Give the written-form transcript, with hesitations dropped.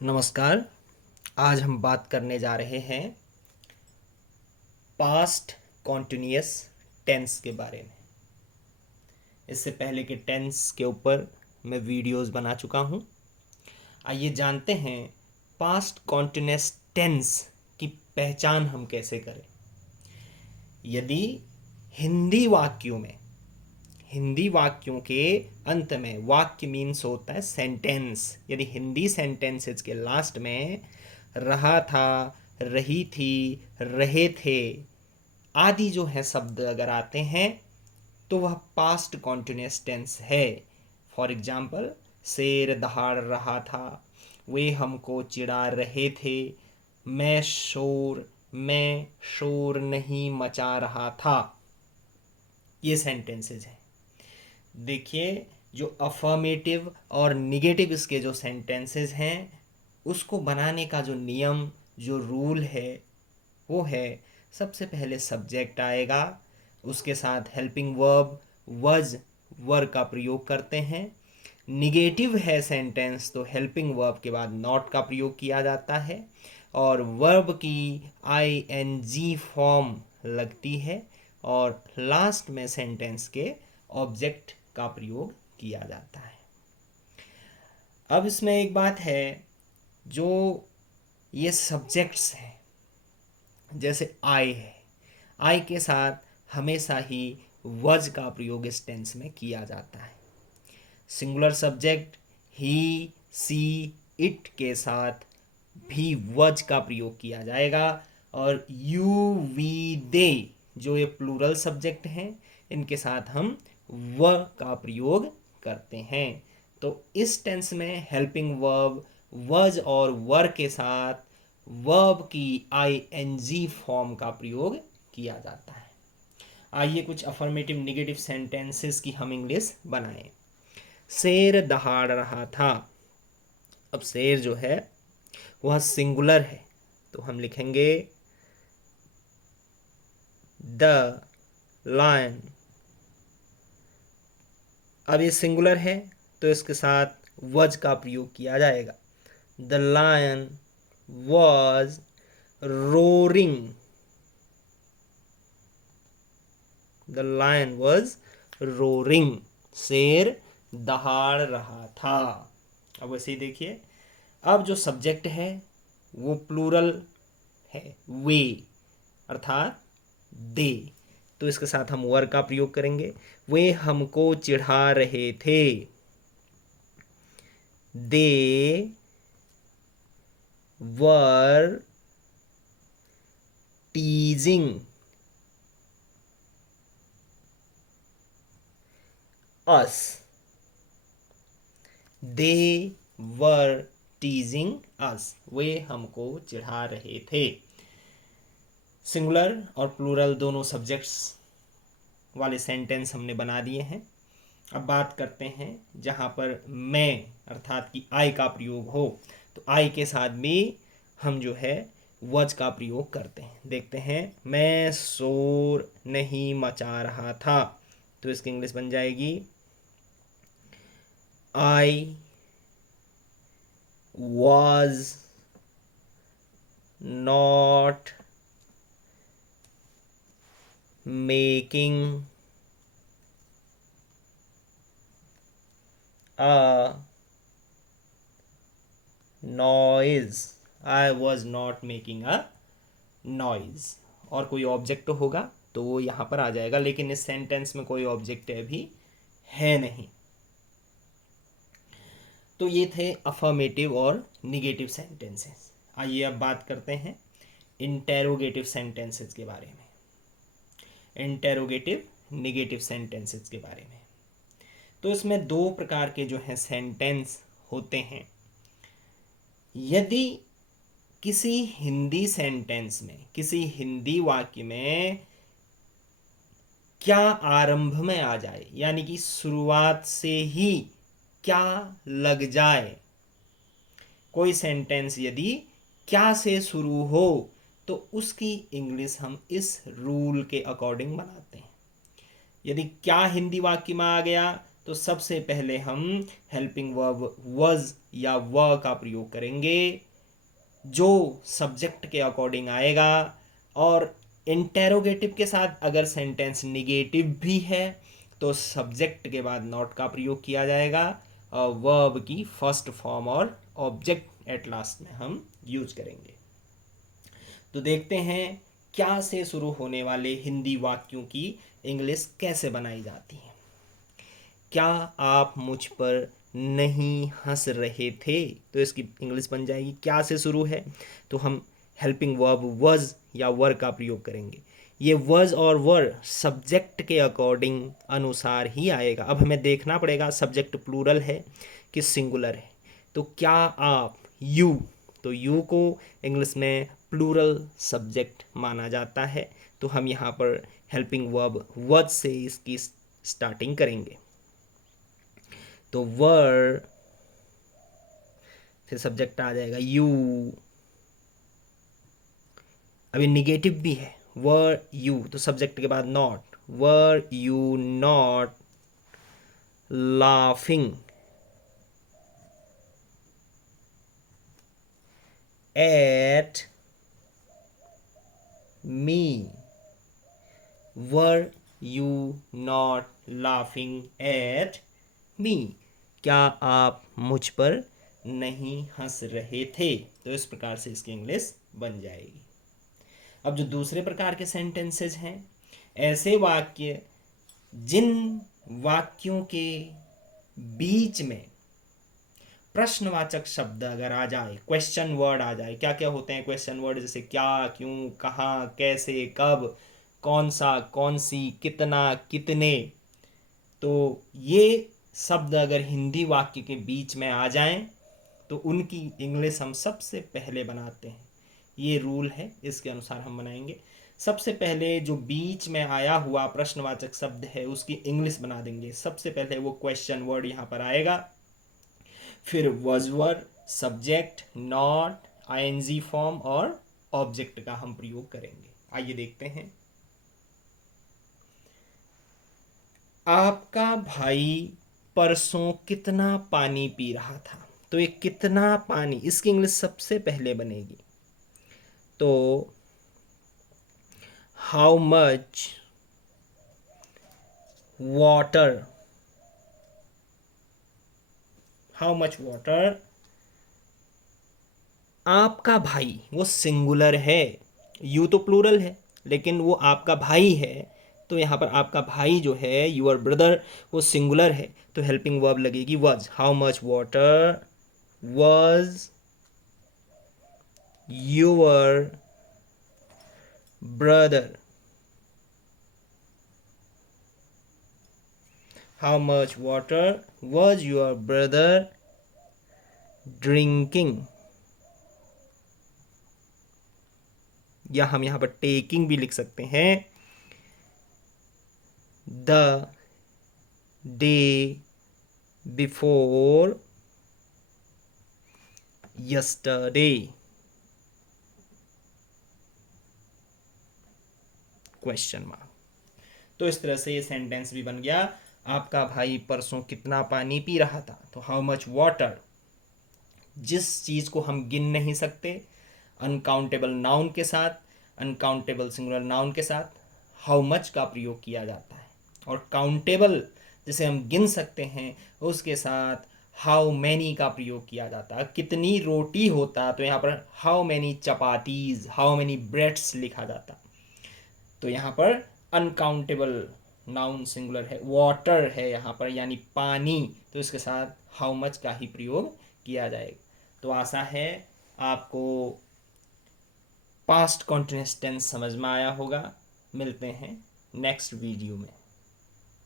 नमस्कार। आज हम बात करने जा रहे हैं पास्ट कॉन्टिन्यूअस टेंस के बारे में। इससे पहले के टेंस के ऊपर मैं वीडियोस बना चुका हूं। आइए जानते हैं पास्ट कॉन्टिन्यूअस टेंस की पहचान हम कैसे करें। यदि हिंदी वाक्यों में हिंदी वाक्यों के अंत में, वाक्य मीन्स होता है सेंटेंस, यदि हिंदी सेंटेंसेस के लास्ट में रहा था, रही थी, रहे थे आदि जो है शब्द अगर आते हैं तो वह पास्ट कॉन्टिन्यूअस टेंस है। फॉर एग्जाम्पल, शेर दहाड़ रहा था, वे हमको चिढ़ा रहे थे, मैं शोर नहीं मचा रहा था। ये सेंटेंसेज हैं। देखिए, जो अफर्मेटिव और निगेटिव इसके जो सेंटेंसेस हैं उसको बनाने का जो नियम, जो रूल है वो है, सबसे पहले सब्जेक्ट आएगा, उसके साथ हेल्पिंग वर्ब वज वर का प्रयोग करते हैं। निगेटिव है सेंटेंस तो हेल्पिंग वर्ब के बाद नॉट का प्रयोग किया जाता है और वर्ब की आई एन जी फॉर्म लगती है और लास्ट में सेंटेंस के ऑब्जेक्ट का प्रयोग किया जाता है। अब इसमें एक बात है, जो ये सब्जेक्ट्स हैं, जैसे आई है, आई के साथ हमेशा ही वज का प्रयोग इस टेंस में किया जाता है। Singular subject he, she, it के साथ भी वज का प्रयोग किया जाएगा और यू, वी, दे जो ये प्लूरल सब्जेक्ट हैं इनके साथ हम व का प्रयोग करते हैं। तो इस टेंस में हेल्पिंग वर्ब वज और वर के साथ वर्ब की आई एन जी फॉर्म का प्रयोग किया जाता है। आइए कुछ अफर्मेटिव निगेटिव सेंटेंसेस की हम इंग्लिश बनाएं। शेर दहाड़ रहा था। अब शेर जो है वह सिंगुलर है तो हम लिखेंगे द लायन। अब ये सिंगुलर है तो इसके साथ वज का प्रयोग किया जाएगा। The lion was roaring. The lion was roaring. शेर दहाड़ रहा था। अब वैसे ही देखिए, अब जो सब्जेक्ट है वो प्लूरल है, वे अर्थात दे, तो इसके साथ हम वर का प्रयोग करेंगे। वे हमको चिढ़ा रहे थे। दे वर टीजिंग अस। दे वर टीजिंग अस, वे हमको चिढ़ा रहे थे। सिंगुलर और प्लूरल दोनों सब्जेक्ट्स वाले सेंटेंस हमने बना दिए हैं। अब बात करते हैं जहाँ पर मैं अर्थात कि आई का प्रयोग हो, तो आई के साथ भी हम जो है वज का प्रयोग करते हैं। देखते हैं, मैं शोर नहीं मचा रहा था, तो इसकी इंग्लिश बन जाएगी I was not making a noise। I was not making a noise। और कोई ऑब्जेक्ट होगा तो वो यहाँ पर आ जाएगा, लेकिन इस सेंटेंस में कोई ऑब्जेक्ट अभी है नहीं। तो ये थे अफर्मेटिव और निगेटिव सेंटेंसेस। आइए अब बात करते हैं इंटेरोगेटिव सेंटेंसेस के बारे में, इंटेरोगेटिव निगेटिव सेंटेंसेस के बारे में। तो इसमें दो प्रकार के जो हैं सेंटेंस होते हैं। यदि किसी हिंदी सेंटेंस में, किसी हिंदी वाक्य में क्या आरंभ में आ जाए, यानी कि शुरुआत से ही क्या लग जाए, कोई सेंटेंस यदि क्या से शुरू हो तो उसकी इंग्लिश हम इस रूल के अकॉर्डिंग बनाते हैं। यदि क्या हिंदी वाक्य में आ गया तो सबसे पहले हम हेल्पिंग वर्ब was या were का प्रयोग करेंगे जो सब्जेक्ट के अकॉर्डिंग आएगा। और इंटेरोगेटिव के साथ अगर सेंटेंस निगेटिव भी है तो सब्जेक्ट के बाद नॉट का प्रयोग किया जाएगा और वर्ब की फर्स्ट फॉर्म और ऑब्जेक्ट एट लास्ट में हम यूज करेंगे। तो देखते हैं क्या से शुरू होने वाले हिंदी वाक्यों की इंग्लिश कैसे बनाई जाती है। क्या आप मुझ पर नहीं हंस रहे थे, तो इसकी इंग्लिश बन जाएगी क्या से शुरू है तो हम हेल्पिंग वर्ब वज या वर का प्रयोग करेंगे। ये वज और वर सब्जेक्ट के अकॉर्डिंग अनुसार ही आएगा। अब हमें देखना पड़ेगा सब्जेक्ट प्लूरल है कि सिंगुलर है। तो क्या आप, यू, तो यू को इंग्लिश में प्लूरल सब्जेक्ट माना जाता है। तो हम यहाँ पर हेल्पिंग वर्ब वज से इसकी स्टार्टिंग करेंगे। तो वर, फिर सब्जेक्ट आ जाएगा यू। अभी निगेटिव भी है, वर यू, तो सब्जेक्ट के बाद not, were you not laughing at me, were you not laughing at me, क्या आप मुझ पर नहीं हंस रहे थे। तो इस प्रकार से इसकी इंग्लिश बन जाएगी। अब जो दूसरे प्रकार के सेंटेंसेस हैं, ऐसे वाक्य जिन वाक्यों के बीच में प्रश्नवाचक शब्द अगर आ जाए, क्वेश्चन वर्ड आ जाए। क्या क्या होते हैं क्वेश्चन वर्ड, जैसे क्या, क्यों, कहाँ, कैसे, कब, कौन सा, कौन सी, कितना, कितने। तो ये शब्द अगर हिंदी वाक्य के बीच में आ जाएं तो उनकी इंग्लिश हम सबसे पहले बनाते हैं। ये रूल है, इसके अनुसार हम बनाएंगे। सबसे पहले जो बीच में आया हुआ प्रश्नवाचक शब्द है उसकी इंग्लिश बना देंगे। सबसे पहले वो क्वेश्चन वर्ड यहाँ पर आएगा, फिर was were, subject, not, ING form और ऑब्जेक्ट का हम प्रयोग करेंगे। आइए देखते हैं। आपका भाई परसों कितना पानी पी रहा था। तो ये कितना पानी, इसकी इंग्लिश सबसे पहले बनेगी। तो how much water, how much water, आपका भाई वो सिंगुलर है, यू तो प्लूरल है, लेकिन वो आपका भाई है। तो यहाँ पर आपका भाई जो है, यूअर ब्रदर, वो सिंगुलर है। तो हेल्पिंग वर्ब लगेगी was. How much water was your brother, how much water was your brother drinking, या हम यहाँ पर टेकिंग भी लिख सकते हैं। The day before yesterday, question mark. तो इस तरह से ये सेंटेंस भी बन गया। आपका भाई परसों कितना पानी पी रहा था। तो हाउ मच वाटर, जिस चीज़ को हम गिन नहीं सकते, अनकाउंटेबल नाउन के साथ, अनकाउंटेबल सिंगुलर नाउन के साथ हाउ मच का प्रयोग किया जाता है। और काउंटेबल जिसे हम गिन सकते हैं उसके साथ हाउ मैनी का प्रयोग किया जाता है। कितनी रोटी होता तो यहाँ पर how many chapatis, how many breads लिखा जाता। तो यहाँ पर अनकाउंटेबल नाउन सिंगुलर है, वाटर है यहाँ पर यानी पानी, तो इसके साथ हाउ मच का ही प्रयोग किया जाएगा। तो आशा है आपको पास्ट कॉन्टिन्यूअस टेंस समझ में आया होगा। मिलते हैं नेक्स्ट वीडियो में।